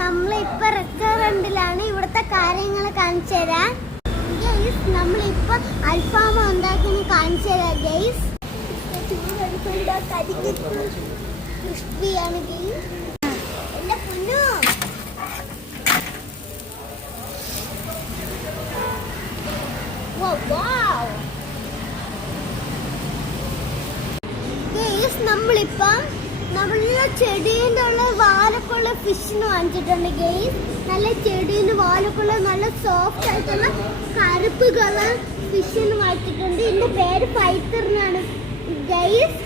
നമ്മളിപ്പോ റെസ്റ്റോറന്റിലാണ്. ഇവിടുത്തെ കാര്യങ്ങൾ കാണിച്ചു തരാം. നമ്മളിപ്പോ അൽഫാമ ഉണ്ടാക്കി കാണിച്ചു തരാം ഗൈസ്. ക്രിസ്പിയാണ് ഗൈസ്. എന്റെ പൊന്നു നമ്മളിപ്പം നമ്മളെ ചെടീൻ്റെ ഉള്ള വാലൊക്കെയുള്ള ഫിഷിന് വാങ്ങിച്ചിട്ടുണ്ട് ഗെയ്സ്. നല്ല ചെടീൻ്റെ വാലൊക്കെയുള്ള നല്ല സോഫ്റ്റ് ആയിട്ടുള്ള കറുപ്പ് കളർ ഫിഷിന് വാങ്ങിച്ചിട്ടുണ്ട്. ഇതിൻ്റെ പേര് ഫൈറ്ററിനാണ് ഗെയ്സ്.